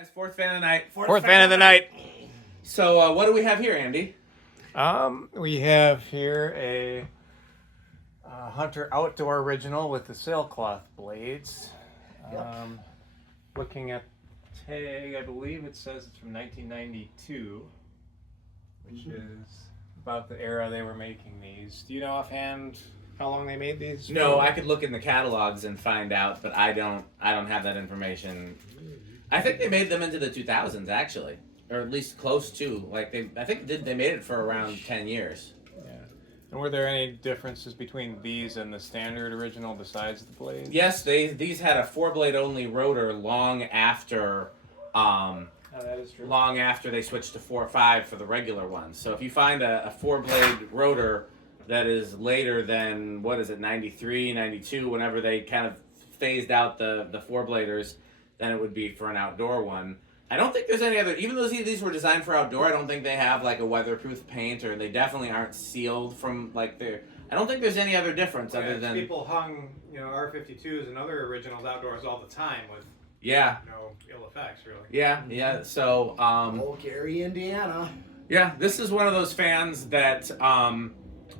guys, fourth fan of the night. Fourth fan of the night. So, what do we have here, Andy? We have here a Hunter Outdoor Original with the Sailcloth blades. Looking at the tag, I believe it says it's from 1992, which is about the era they were making these. Do you know offhand how long they made these? No, I could look in the catalogs and find out, but I don't have that information. I think they made them into the 2000s, actually, or at least close to. I think they made it for around 10 years. Yeah. And were there any differences between these and the standard original besides the blades? Yes, these had a 4-blade only rotor long after. That is true. Long after they switched to 4.5 for the regular ones. So if you find a 4-blade rotor that is later than, 93, 92, whenever they kind of phased out the 4-bladers, then it would be for an outdoor one. I don't think there's any other, even though these were designed for outdoor, I don't think they have like a weatherproof paint, or they definitely aren't sealed from I don't think there's any other difference other than... People hung, R-52s and other originals outdoors all the time with no ill effects, really. Yeah. So, Old Gary, Indiana. Yeah, this is one of those fans that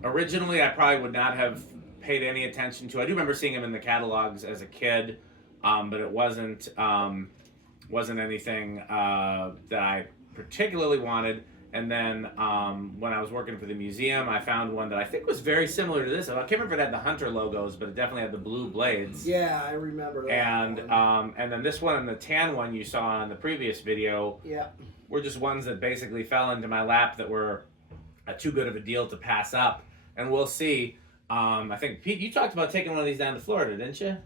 originally I probably would not have paid any attention to. I do remember seeing him in the catalogs as a kid, but it wasn't anything that I particularly wanted. And then when I was working for the museum, I found one that I think was very similar to this. I can't remember if it had the Hunter logos, but it definitely had the blue blades. Yeah, I remember that. And then this one and the tan one you saw in the previous video were just ones that basically fell into my lap that were too good of a deal to pass up. And we'll see. I think, Pete, you talked about taking one of these down to Florida, didn't you?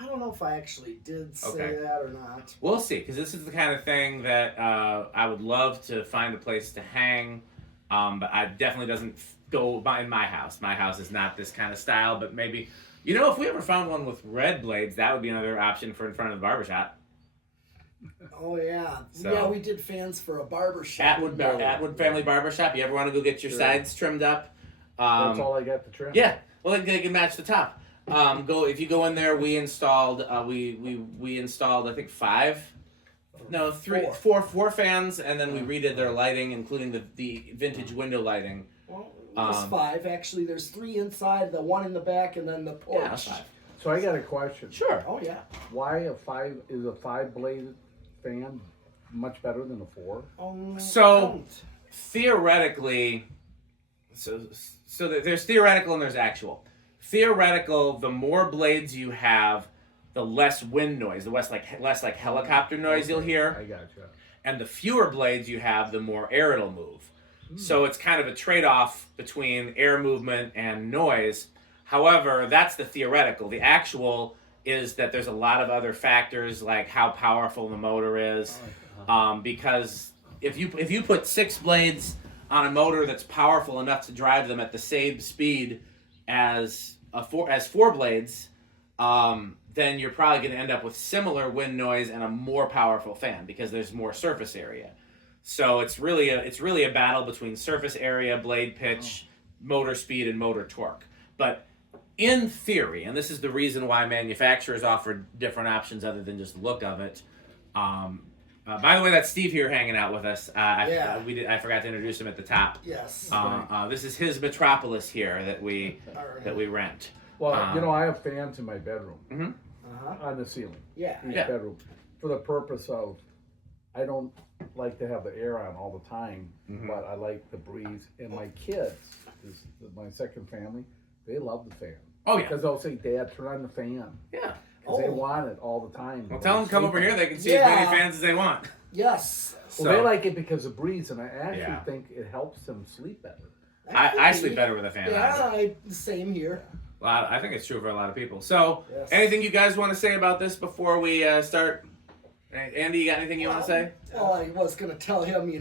I don't know if I actually did say that or not. We'll see, because this is the kind of thing that I would love to find a place to hang, but I definitely doesn't go in my house. My house is not this kind of style, but maybe, if we ever found one with red blades, that would be another option for in front of the barbershop. Oh, yeah. So, yeah, we did fans for a barbershop. Atwood Family Barbershop. You ever want to go get your sides trimmed up? That's all I got to trim. Yeah, well, they can match the top. If you go in there, we installed we installed I think four fans, and then we redid their lighting, including the vintage window lighting. Well, it was 5 actually. There's 3 inside, the 1 in the back, and then the porch. Yeah, 5. So I got a question. Sure. Oh yeah. Why is a 5-blade fan much better than a 4? So theoretically, there's theoretical and there's actual. Theoretical, the more blades you have, the less wind noise, the less like helicopter noise you'll hear. I gotcha. And the fewer blades you have, the more air it'll move. So it's kind of a trade-off between air movement and noise. However, that's the theoretical. The actual is that there's a lot of other factors, like how powerful the motor is. Because if you put 6 blades on a motor that's powerful enough to drive them at the same speed as 4 blades, then you're probably going to end up with similar wind noise and a more powerful fan because there's more surface area. So it's really a battle between surface area, blade pitch, motor speed, and motor torque. But in theory, and this is the reason why manufacturers offer different options other than just the look of it. By the way, that's Steve here hanging out with us. I forgot to introduce him at the top. Yes. This is his Metropolis here that we rent. Well, I have fans in my bedroom Mm-hmm. on the ceiling. Yeah. Each bedroom, for the purpose of, I don't like to have the air on all the time, but I like the breeze. And my kids, my second family, they love the fan. Oh yeah. Because they'll say, "Dad, turn on the fan." Yeah. Because they want it all the time. Well, tell them to come over here. They can see as many fans as they want. Yes. Well, they like it because of breeze, and I actually think it helps them sleep better. I sleep better with a fan. Yeah, same here. I think it's true for a lot of people. So, anything you guys want to say about this before we start? Andy, you got anything you want to say? Well, I was going to tell him,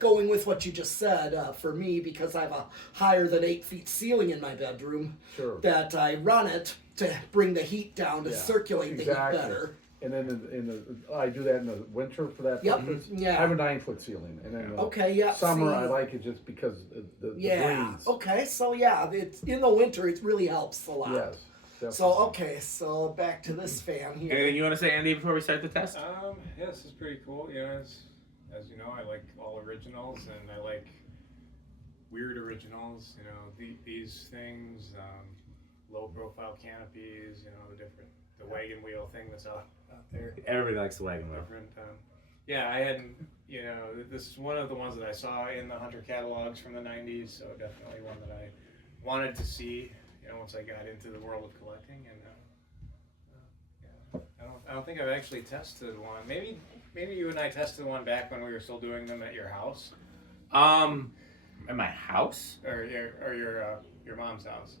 going with what you just said, for me, because I have a higher than 8 feet ceiling in my bedroom, that I run it to bring the heat down to circulate the heat better. And then I do that in the winter for that purpose. Yeah. I have a 9-foot ceiling, and then summer I like it just because of the breeze. Okay, so it's in the winter it really helps a lot. Yes. So okay, so back to this fan here. Anything you want to say, Andy, before we start the test? Yeah, this is pretty cool. You know, as you know, I like all originals, and I like weird originals. You know, these things, low-profile canopies. You know, the wagon wheel thing that's out there. Everybody likes the wagon wheel. Different. Yeah, I hadn't. You know, this is one of the ones that I saw in the Hunter catalogs from the '90s. So definitely one that I wanted to see. You know, once I got into the world of collecting, and yeah, I don't think I've actually tested one. Maybe you and I tested one back when we were still doing them at your house. At my house? Or your mom's house.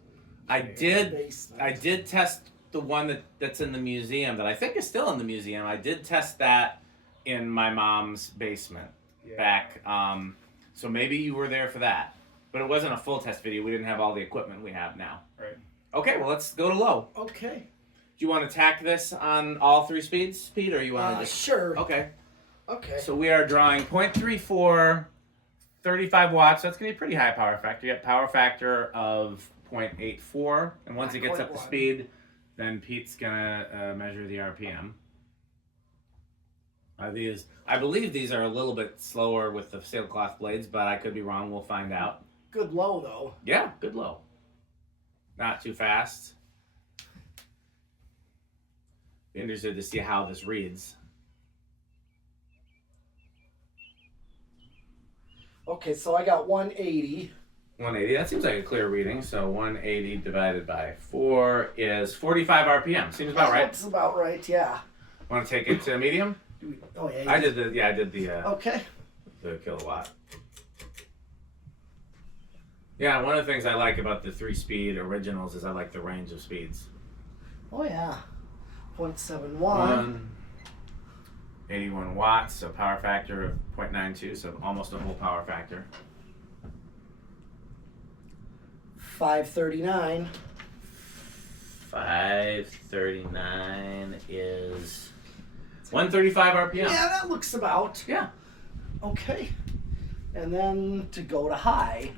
I did test the one that's in the museum that I think is still in the museum. I did test that in my mom's basement back. So maybe you were there for that. But it wasn't a full test video. We didn't have all the equipment we have now. Right. Okay, well, let's go to low. Okay. Do you want to tack this on all 3 speeds, Pete, or you want to just... Sure. Okay. Okay. So we are drawing 0.34, 35 watts. So that's going to be a pretty high power factor. You get power factor of 0.84. And once it gets up to speed, then Pete's going to measure the RPM. I believe these are a little bit slower with the sailcloth blades, but I could be wrong. We'll find out. Good low, though. Yeah, good low. Not too fast. Be interested to see how this reads. Okay, so I got 180. 180, that seems like a clear reading. So 180 divided by 4 is 45 RPM. Seems about right. That's about right, yeah. Want to take it to medium? Oh, yeah. I did the Okay. the kilowatt. Yeah, one of the things I like about the 3-speed originals is I like the range of speeds. Oh, yeah. 0.71. 81 watts, so power factor of 0.92, so almost a whole power factor. 539. 539 is 135 RPM. Yeah, that looks about. Yeah. Okay. And then to go to high.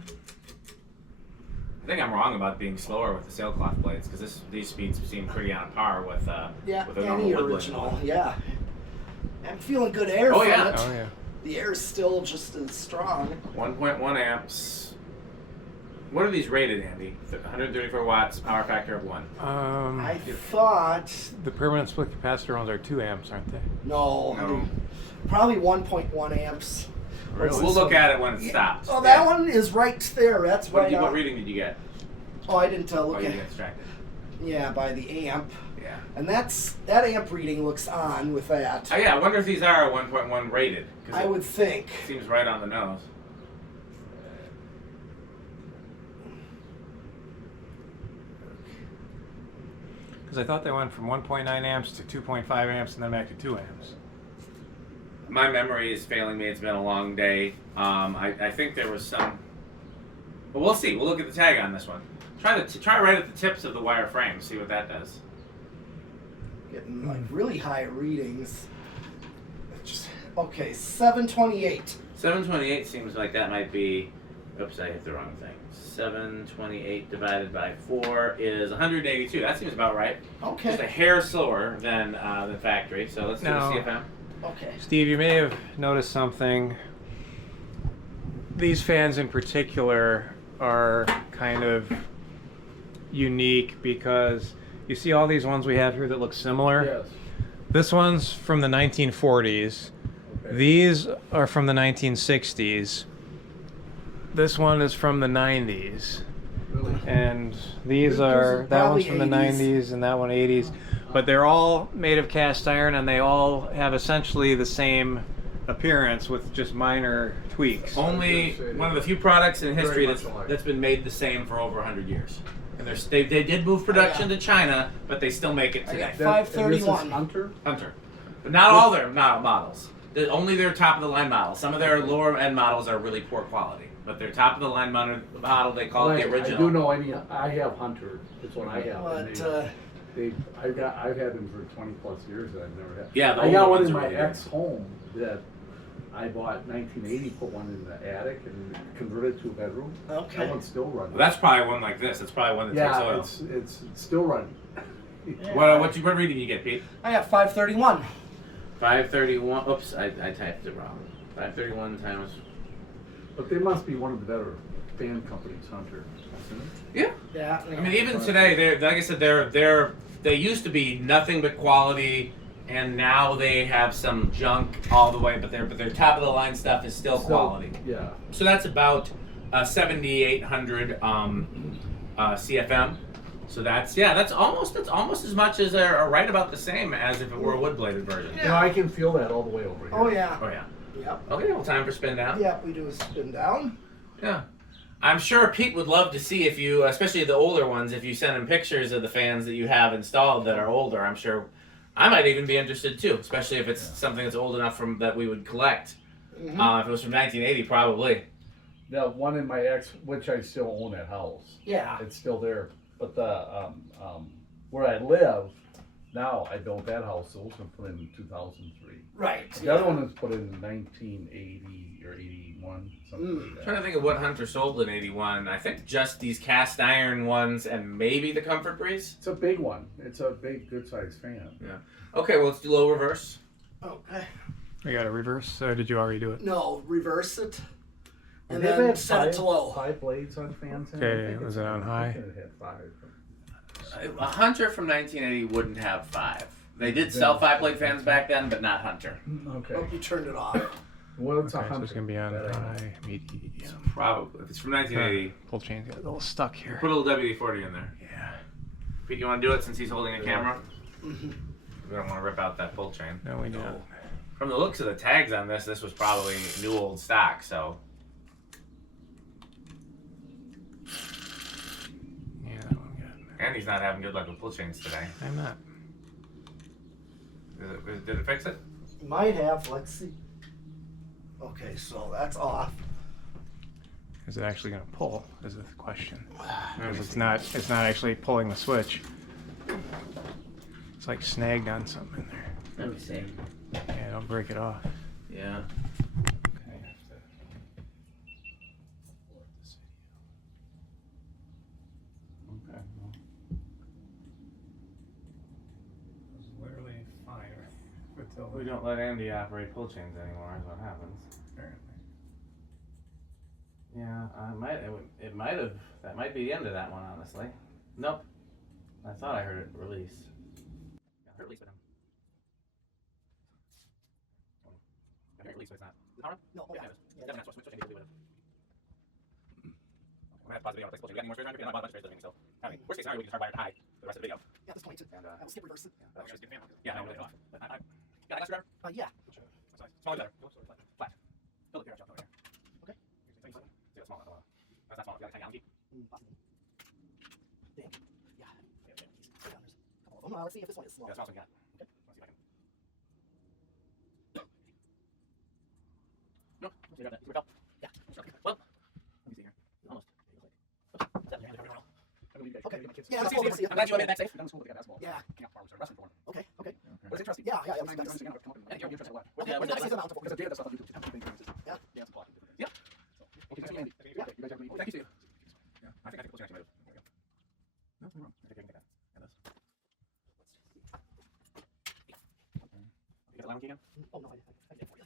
I think I'm wrong about being slower with the sailcloth blades because these speeds seem pretty on par with a normal any woodland original. one. Yeah. I'm feeling good air from yeah. it. Oh yeah. The air is still just as strong. 1.1 amps. What are these rated, Andy? 134 watts, power factor of 1. I thought... The permanent split capacitor ones are 2 amps, aren't they? No. Probably 1.1 amps. Really? We'll look at it when it stops. Oh, that one is right there. That's right. What reading did you get? Oh, I didn't look you at get distracted. Yeah, by the amp. Yeah. And that amp reading looks on with that. Oh yeah, I wonder if these are 1.1 rated. I would think. Seems right on the nose. Because I thought they went from 1.9 amps to 2.5 amps and then back to 2 amps. My memory is failing me. It's been a long day. I think there was some. But we'll see. We'll look at the tag on this one. Try right at the tips of the wire frame. See what that does. Getting like really high readings. Okay, 728. 728 seems like that might be. Oops, I hit the wrong thing. 728 divided by 4 is 182. That seems about right. Okay. Just a hair slower than the factory. So let's do the CFM. Okay. Steve, you may have noticed something. These fans in particular are kind of unique because you see all these ones we have here that look similar. Yes. This one's from the 1940s. Okay. These are from the 1960s. This one is from the 90s. Really? And these are, that one's from the 90s and that one 80s. But they're all made of cast iron and they all have essentially the same appearance with just minor tweaks. Only one of the few products in history Very much alike. that's been made the same for over 100 years. And they did move production to China, but they still make it today. I got 531. And this is Hunter? Hunter. But not all their models. Only their top of the line models. Some of their lower end models are really poor quality. But their top of the line model, they call it the original. I do know I have Hunter. That's what I have. But, I've had them for 20 plus years that I've never had. Yeah, the I older got one ones in are my really ex home that I bought 1980, put one in the attic, and converted it to a bedroom. Okay. That one's still running. Well, that's probably one like this. It's probably one that takes Yeah, oil. it's still running. What reading you get, Pete? I got 531. 531. Oops, I typed it wrong. 531 times. But they must be one of the better fan companies, Hunter. Yeah. Yeah. I mean, even today, they're like I said, they used to be nothing but quality, and now they have some junk all the way. But their top of the line stuff is still quality. Yeah. So that's about 7,800 CFM. So that's almost as much as or right about the same as if it were a wood bladed version. You know, I can feel that all the way over here. Oh yeah. Oh yeah. Yep. Okay, well, time for spin down. Yep, we do a spin down. Yeah. I'm sure Pete would love to see if you, especially the older ones, if you send him pictures of the fans that you have installed that are older. I'm sure I might even be interested too, especially if it's something that's old enough that we would collect. If it was from 1980, probably. The one in my ex, which I still own that house. Yeah. It's still there. But the where I live now, I built that house. Those were put in 2003. Right. The other one was put in 1980 or 81, something like I'm that. trying to think of what Hunter sold in 81. I think just these cast iron ones and maybe the Comfort Breeze. It's a big one. It's a big, good-sized fan. Yeah. Okay, well, let's do low reverse. Okay. We got a reverse, or did you already do it? No, reverse it. And Have then they had set it to low. 5 blades on fans? in it? Okay, I think was it's- it on I high? think it had 5. A Hunter from 1980 wouldn't have 5. They did sell 5-blade fans back then, but not Hunter. Okay. Oh, you turned it off. Well, it's Okay, a so it's gonna be on That I know. high, medium. Probably. If it's from 1980, Pull chain's got a little stuck here. put a little WD-40 in there. Yeah. Pete, you want to do it since he's holding a camera? Mm-hmm. We don't want to rip out that pull chain. No, we don't. From the looks of the tags on this was probably new old stock, so. Yeah, that one got. And he's not having good luck with pull chains today. I'm not. Did it fix it? Might have. Let's see. Okay, so that's off. Is it actually gonna pull? Is the question. Because it's not actually pulling the switch. It's like snagged on something in there. Let me see. Yeah, don't break it off. Yeah. Okay. It's literally fine. Until We don't let Andy operate pull chains anymore, is what happens. apparently. Yeah, it might have. That might be the end of that one, honestly. Nope. I thought I heard it release. Yeah, I heard release, but I heard release, but it's not. Is it power? No, Yeah, yeah. it is. Definitely not switch needs to be with it. I'm gonna have to pause the video and replace pull chain. We got any more spares around here? I bought a bunch of spares, doesn't mean so. I mean, worst case scenario, we can just hardwire it high for the rest of the video. Yeah, that's 22. And, I will skip reverse it. that'll just get the fan. Yeah, no, we'll get it off. But got a glass scrubber? Yeah. Smaller better. Flat. Fill the jump over here. Okay. See what's small enough. That's not small. You got a tiny Allen key. Possibly. Big. Yeah. There's a couple of them. Let's see if this one is small. Yeah, that's what we got. Okay. Let's see if I can. No. Let's see if I got that. Yeah. Okay. Well, let me see here. Almost. Okay. Yeah, that's see, cool. I'm glad you went back safe. We've done the school with the basketball. Yeah. King of Farmers are wrestling for him. Okay. Okay. But it's interesting. Yeah. Yeah. You're interested in what? Okay. Where's That's the amount of because of data stuff on YouTube. Yeah. Yeah, it's a plot. Yep. Well, keep Andy. Yeah. You guys have any? Thank you, Steve. Yeah. I think we'll actually move. There we go. No, no wrong. I think I can get that. Yeah, that's. You got the lemon key again? Oh no, I did it for you.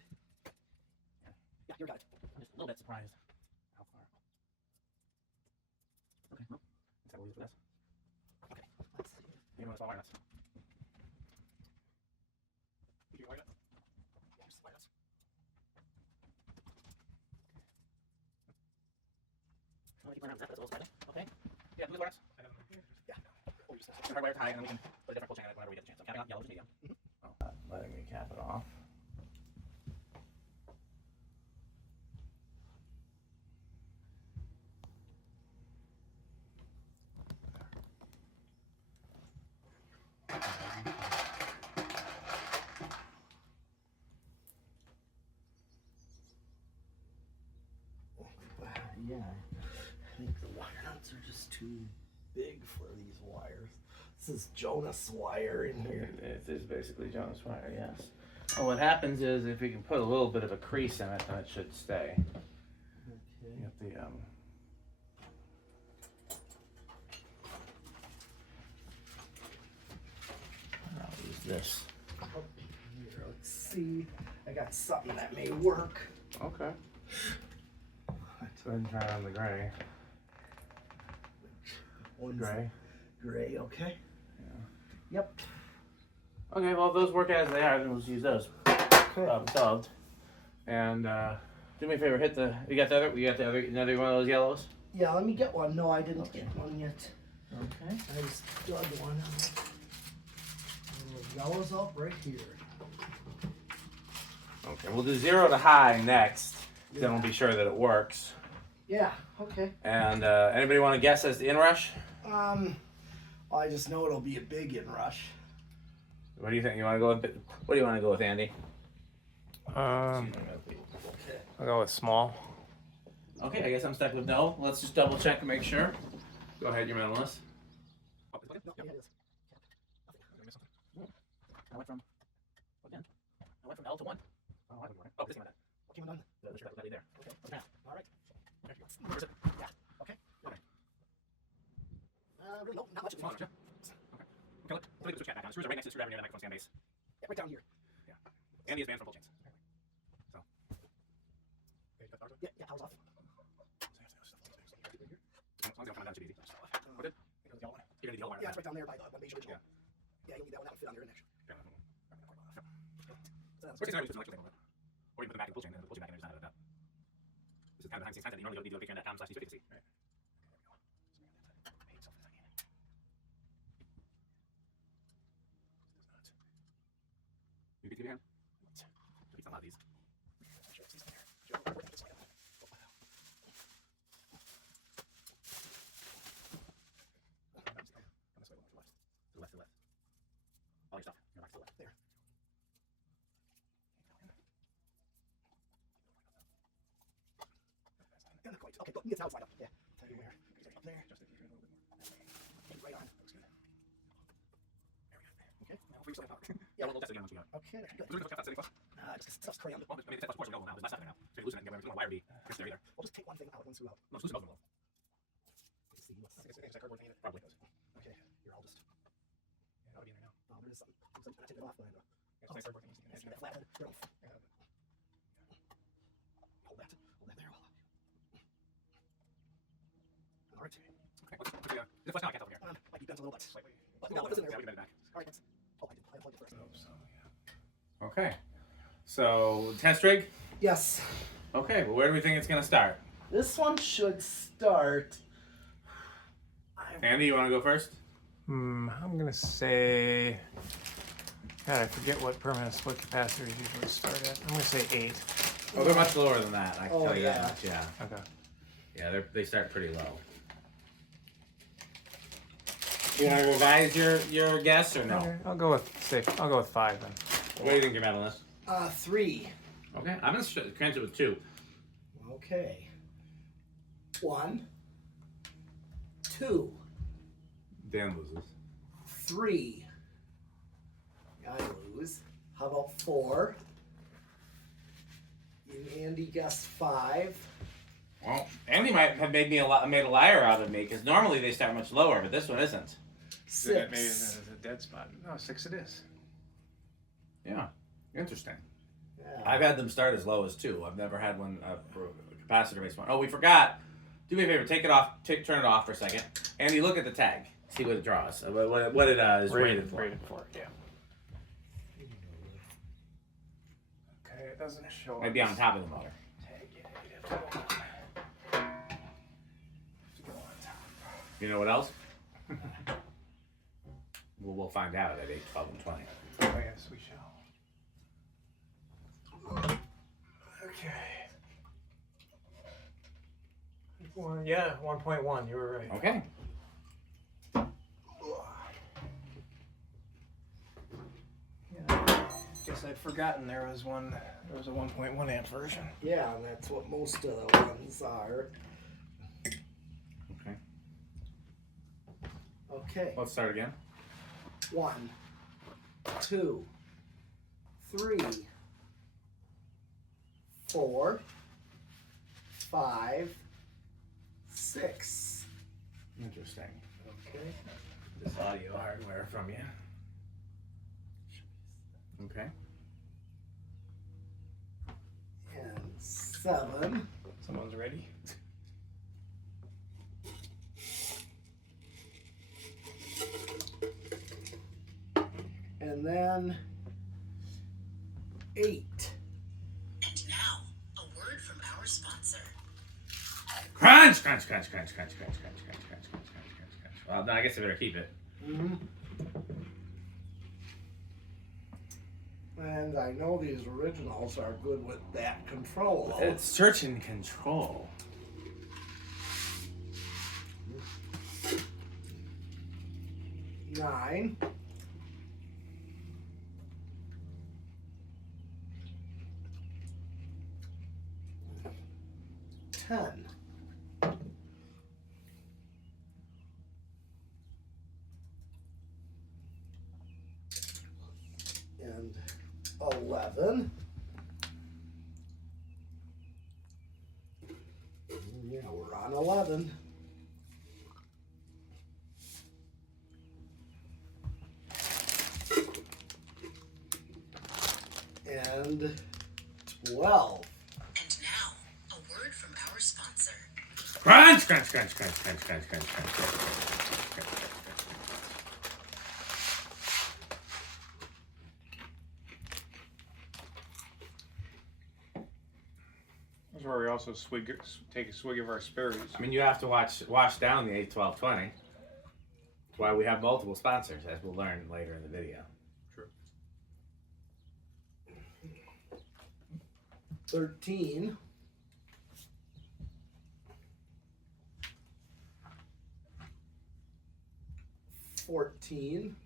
Yeah, you got it. I'm just a little bit surprised. How far? Okay, well, let's have a use for this. Okay. Let's see. You want to small wire nuts? You can wire nut? Yeah, here's the wires. Oh, keep wearing that. That's a little spider. Okay. Yeah, blue wire nuts. Yeah. Oh, you said Just hardwire tie, and then we can put a different pull chain on it whenever we get the chance. So capping on yellow to medium. Letting me cap it off. Yeah, I think the wire nuts are just too big for these wires. This is Jonas wire in here. It is basically Jonas wire, yes. Well, what happens is if you can put a little bit of a crease in it, then it should stay. Okay. You get the I'll use this. Here, let's see. I got something that may work. Okay. Let's go ahead and try it on the gray. One's Gray. Gray, okay. Yeah. Yep. Okay, well, if those work as they are, then we'll just use those. Okay. Solved. And do me a favor, hit the. You got the other? Another one of those yellows? Yeah, let me get one. No, I didn't get one yet. Okay. I just dug one out. Yellow's up right here. Okay, we'll do 0 to high next. Then we'll be sure that it works. Yeah, okay. And anybody want to guess as the inrush? I just know it'll be a big inrush. What do you think? You want to go with? What do you want to go with, Andy? I'll go with small. Okay, I guess I'm stuck with no. Let's just double check and make sure. Go ahead, your mentalist. No, yeah, it is. I went from again. I went from L to 1. Oh, this thing went What came undone? That'll be there. Okay. All right. Where's it? Yeah. Okay. Really, no, not much of a Okay. Okay, look. Let me put the switch back on. Screws are right next to the screwdriver near the microphone stand base. Yeah, right down here. Andy is banned from pull chains. So. Yeah, power's off. As long as you don't come down, it should be easy. We're good? You're gonna need the yellow one. Yeah, it's right down there by the major original. Yeah. Yeah, you'll need that one. That would fit on there next. Worst case scenario, just an electrical thing. Or you put them back in the pull chain and the pull chain back in there, just not This is kind of behind the scenes content. You normally go to patreon.com/d50 to see. Right. You beat the hand? Beats a lot of these. To the left. All your stuff. Your mark's to the left. There. Yeah, not quite. Okay, go. It's now slide up. Yeah. Tell you where. Up there. Just a little bit more. Right on. Looks good. Okay. Now, free yourself out. Yeah. We'll test it again once we go. Okay, that should be We're good. going to setting plus. Just stuff's crammed. Well, I mean, the test plus portion will go now. There's less stuff there now. So you loosen it and get rid of the wire be. It's there either. We'll just take one thing out, one screw out. No, just loosen both of them. Let's see. What's It's that cardboard thing in it. Probably does. Okay, here, I'll just. Yeah, that would be in there now. Oh, there is something. I'm gonna take it off, but I know. Yeah, it's a nice cardboard thing. Yeah, see that flathead? Here, I'll Yeah. hold that. Hold that there. All right. Okay, what's the flush now? I can't tell from here. Might be bent a little bit. Slightly. But no, it was in there. Yeah, we can bend it back. All right, thanks. Oh, I unplugged it first. Okay. So, test rig? Yes. Okay, well, where do we think it's going to start? This one should start. Andy, you want to go first? I'm gonna say. God, I forget what capacitors usually start at. I'm gonna say 8. Oh, they're much lower than that. I can Oh, tell you yeah. that much, yeah. Okay. Yeah, they start pretty low. You want to revise your guess or no? Okay, I'll go with 6. I'll go with 5 then. What do you think, your medalist? 3. Okay, I'm going to crunch it with 2. Okay. 1, 2, Dan loses. 3. I lose. How about 4? You and Andy guessed 5. Well, Andy might have made a liar out of me, because normally they start much lower, but this one isn't. 6. Maybe it's a dead spot. No, 6 it is. Yeah, interesting. Yeah. I've had them start as low as 2. I've never had one for a capacitor-based one. Oh, we forgot. Do me a favor, take it off. Turn it off for a second. Andy, look at the tag. See what it draws. What it is rated for. Rated for, yeah. Okay, it doesn't show. Maybe on top of the motor. Tag, yeah, you'd have to go on top. You know what else? We'll find out at 8, 12, and 20. Oh, yes, we shall. Okay. Yeah, 1.1. You were right. Okay. Yeah. Guess I'd forgotten there was a 1.1 amp version. Yeah, and that's what most of the ones are. Okay. Okay. Let's start again. 1, 2, 3, 4, 5, 6. Interesting. Okay. This audio hardware from you. Okay. And 7. Someone's ready. And then 8. And now, a word from our sponsor. Crunch, crunch, crunch, crunch, crunch, crunch, crunch, crunch, crunch, crunch, crunch, crunch, crunch. Well, no, I guess I better keep it. Mm-hmm. And I know these originals are good with that control. It's search and control. Nine. 10. And 11. Yeah, we're on 11. And 12. And now, a word from our sponsor. Crunch, crunch, crunch, crunch, crunch, crunch, crunch, crunch, crunch. 'That's where we also take a swig of our spirits. I mean, you have to wash down the 8, 12, 20. That's why we have multiple sponsors, as we'll learn later in the video. True. 13. 14.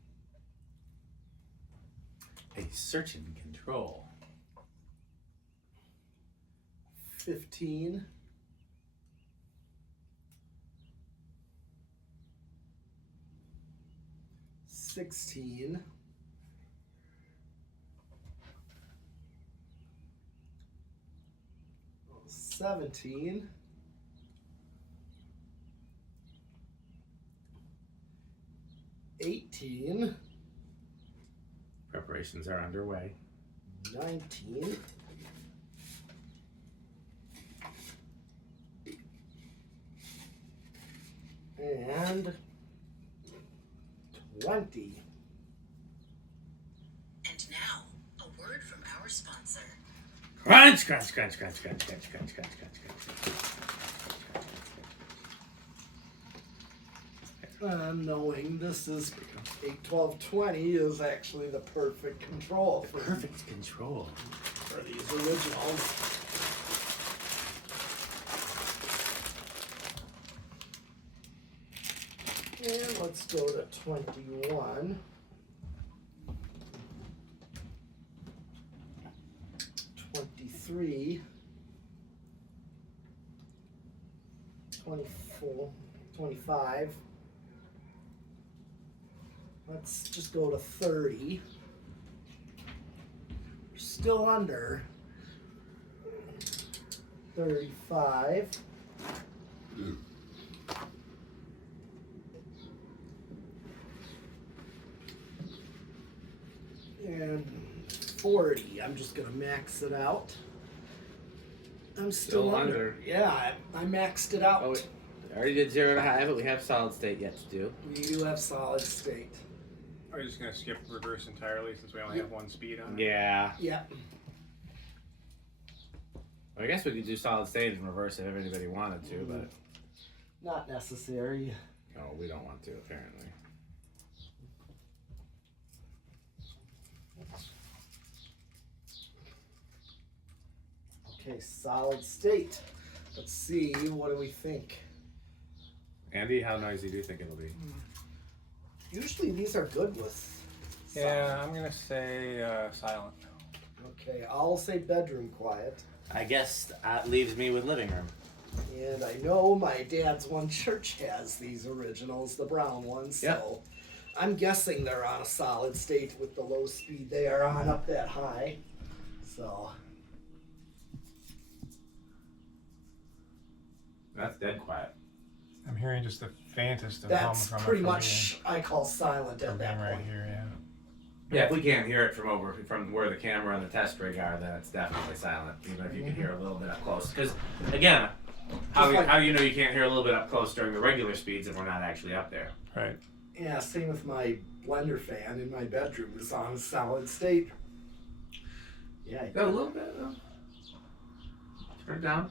A search and control. 15. 16. 17. 18. Preparations are underway. 19. 20. And now, a word from our sponsor. Crunch, crunch, crunch, crunch, crunch, crunch, crunch, crunch, crunch, crunch. Knowing this is 8, 12, 20 is actually the perfect control for Perfect control. these originals. And let's go to 21. 23. 24. 25. Let's just go to 30. We're still under. 35. And 40. I'm just gonna max it out. I'm still under. Yeah, I maxed it out. Oh, I already did 0 to high, but we have solid state yet to do. We do have solid state. Are you just going to skip reverse entirely since we only have one speed on it? Yeah. Yep. Well, I guess we could do solid state in reverse if anybody wanted to, but Not necessary. no, we don't want to, apparently. Okay, solid state. Let's see, what do we think? Andy, how noisy do you think it'll be? Usually these are good with Yeah, I'm going to say silent. Okay, I'll say bedroom quiet. I guess that leaves me with living room. And I know my dad's one church has these originals, the brown ones, so I'm guessing they're on a solid state with the low speed they are on up that high. So That's dead quiet. I'm hearing just the faintest of that's hum from pretty it from much I call silent being, at from that being right point. here, yeah. Yeah, if we can't hear it from where the camera and the test rig are, then it's definitely silent. Even if you can hear a little bit up close, because again, how you know you can't hear a little bit up close during the regular speeds if we're not actually up there. Right. Yeah, same with my blender fan in my bedroom. It's on a solid state. Yeah. Got a little bit. Turn it down.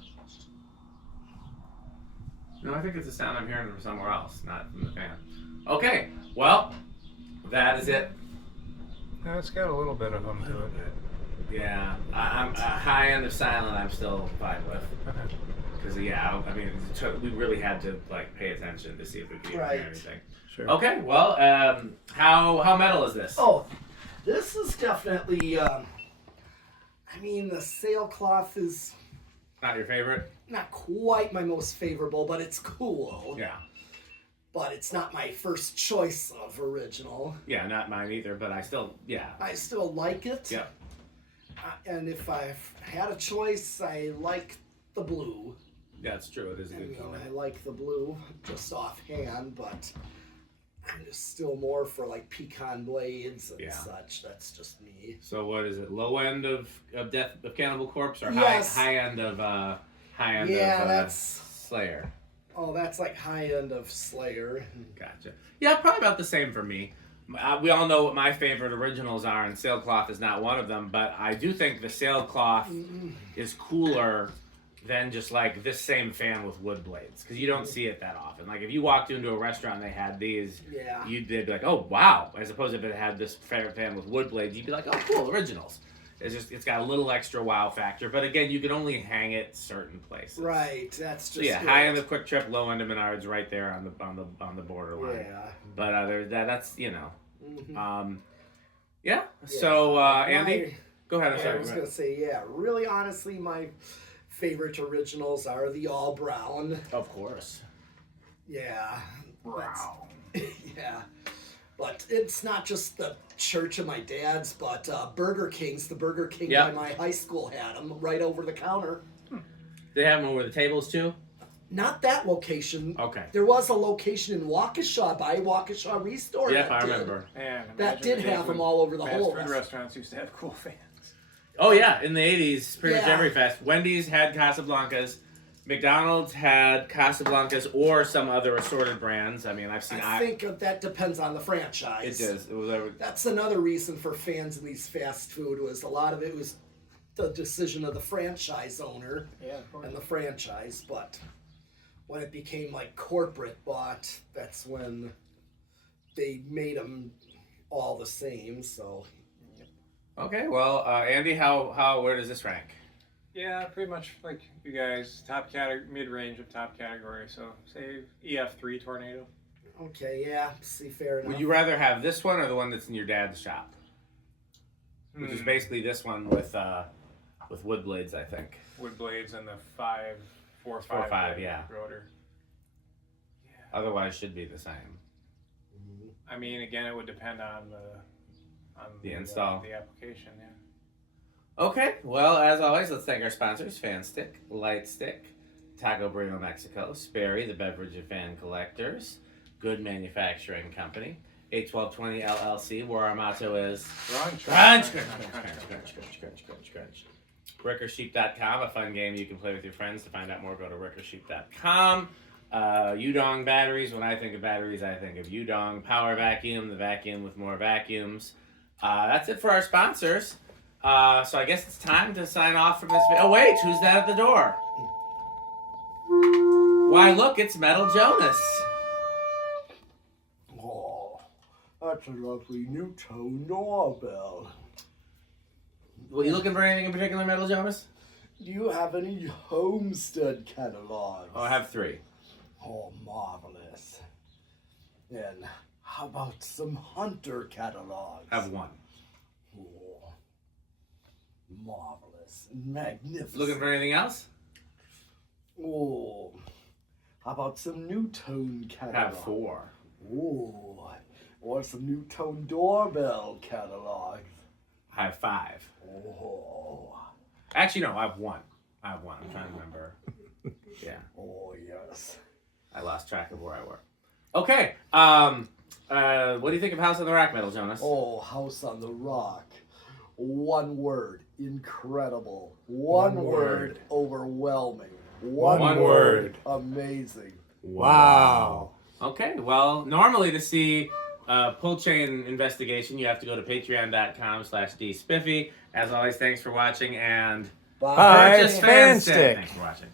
No, I think it's a sound I'm hearing from somewhere else, not from the fan. Okay, well, that is it. No, it's got a little bit of hum to it. Yeah, I'm high end of silent. I'm still fine with. Because yeah, I mean, we really had to like pay attention to see if we could hear anything. Sure. Okay, well, how metal is this? Oh, this is definitely. I mean, the sailcloth is Not your favorite? not quite my most favorable, but it's cool. Yeah. But it's not my first choice of original. Yeah, not mine either, but I still, yeah. I still like it. Yeah. And if I've had a choice, I like the blue. Yeah, it's true. It is a good color. I like the blue just offhand, but I'm just still more for like pecan blades and such. That's just me. So what is it? Low end of Death of Cannibal Corpse, or Yes. high end of that's Slayer? Oh, that's like high end of Slayer. Gotcha. Yeah, probably about the same for me. We all know what my favorite originals are, and Sailcloth is not one of them, but I do think the Sailcloth is cooler than just like this same fan with wood blades, because you don't see it that often. Like if you walked into a restaurant and they had these, they'd be like, oh wow, as opposed if it had this fan with wood blades, you'd be like, oh cool, originals. It's got a little extra wow factor, but again, you can only hang it certain places. Right, that's just So high end of Quick Trip, low end of Menards, right there on the borderline. Yeah. But that's So Andy, go ahead. I'm sorry. I was gonna say, really honestly, my favorite originals are the all brown. Of course. Yeah. Brown. Yeah. But it's not just the church of my dad's, but Burger King's. The Burger King by my high school had them right over the counter. They have them over the tables too? Not that location. Okay. There was a location in Waukesha by Waukesha Restore. Yep, I remember. Man, that did have them all over the whole fast food restaurants used to have cool fans. Oh yeah, in the 80s, pretty much every fast. Wendy's had Casablancas. McDonald's had Casablancas or some other assorted brands. I mean, I think that depends on the franchise. It does. That's another reason for fans in these fast food was a lot of it was the decision of the franchise owner and the franchise. But when it became like corporate bought, that's when they made them all the same. So. Okay, well, Andy, where does this rank? Yeah, pretty much like you guys, mid-range of top category. So say EF3 Tornado. Okay, see, fair enough. Would you rather have this one or the one that's in your dad's shop? Which is basically this one with wood blades, I think. Wood blades and the 4.5 rotor. Yeah. Otherwise, should be the same. I mean, again, it would depend on the install, the application. Yeah. Okay, well, as always, let's thank our sponsors: Fan Stick, Light Stick, Taco Bueno Mexico, Sperry, the beverage of fan collectors, Good Manufacturing Company, 81220 LLC, where our motto is crunch, crunch, crunch, crunch, crunch, crunch, crunch, crunch, crunch. RickerSheep.com, a fun game you can play with your friends. To find out more, go to RickerSheep.com. Udong batteries. When I think of batteries, I think of Udong. Power Vacuum, the vacuum with more vacuums. That's it for our sponsors. So I guess it's time to sign off from this video. Oh wait, who's that at the door? Why look, it's Metal Jonas. Oh, that's a lovely new tone doorbell. Were you looking for anything in particular, Metal Jonas? Do you have any Homestead catalogs? Oh, I have 3. Oh, marvelous. Then how about some Hunter catalogs? I have 1. Oh, marvelous. Magnificent. Looking for anything else? Oh, how about some New Tone catalogs? I have 4. Oh, What's the new tone doorbell catalog? I have 5. Oh. Actually, no, I have 1. I'm trying to remember. Yeah. Oh, yes. I lost track of where I were. Okay. What do you think of House on the Rock Metal, Jonas? Oh, House on the Rock. One word. Incredible. One word. Overwhelming. One word. Amazing. Wow. Okay, well, normally to see pullchain investigation, you have to go to patreon.com/dspiffy. As always, thanks for watching, and Bye, purchase fan Fanstick. Thanks for watching.